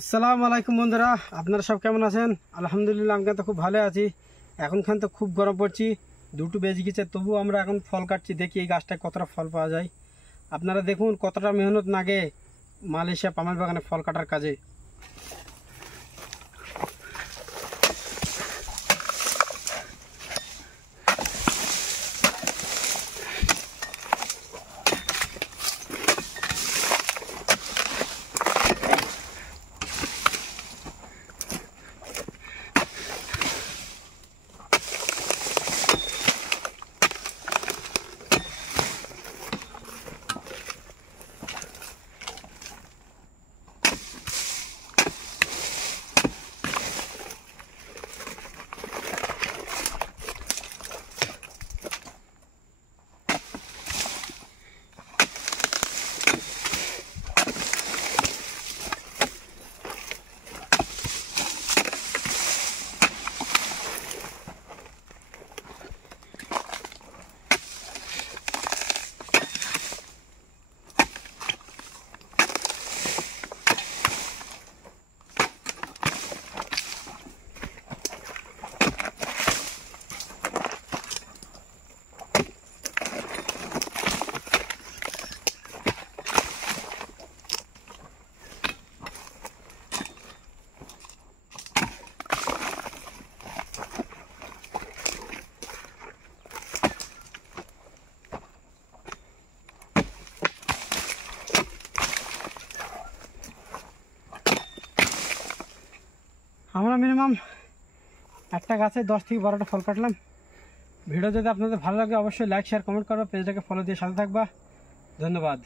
আসসালামু আলাইকুম বন্ধুরা, আপনারা সব কেমন আছেন? আলহামদুলিল্লাহ, আমি তো খুব ভালো আছি। এখনখান তো খুব গরম পড়ছি, দুটো বেজে গেছে, তবুও আমরা এখন ফল কাটছি। দেখি এই গাছটায় কতটা ফল পাওয়া যায়। আপনারা দেখুন কতটা মেহনত লাগে মালয়েশিয়া পামেল বাগানে ফল কাটার কাজে। আমরা মিনিমাম একটা গাছে 10 থেকে 12টা ফল কাটলাম। ভিডিও যদি আপনাদের ভালো লাগে অবশ্যই লাইক শেয়ার কমেন্ট করো, পেজটাকে ফলো দিয়ে সাথে থাকবা। ধন্যবাদ।